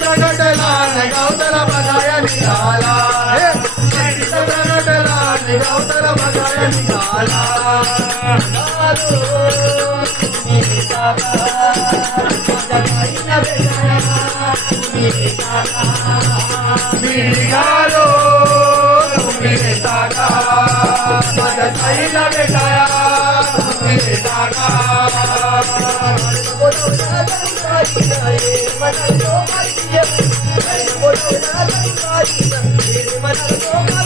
ప్రగటలా గౌతల పదాయ నిరాలా నీ గౌతర మగాడని కాలా మిరిగాలో मेरे दादा मन सही न बेटाया मेरे दादा बोलो दादा गाड़ी मन जो मर्जी है बोलो दादा गाड़ी मन जो मर्जी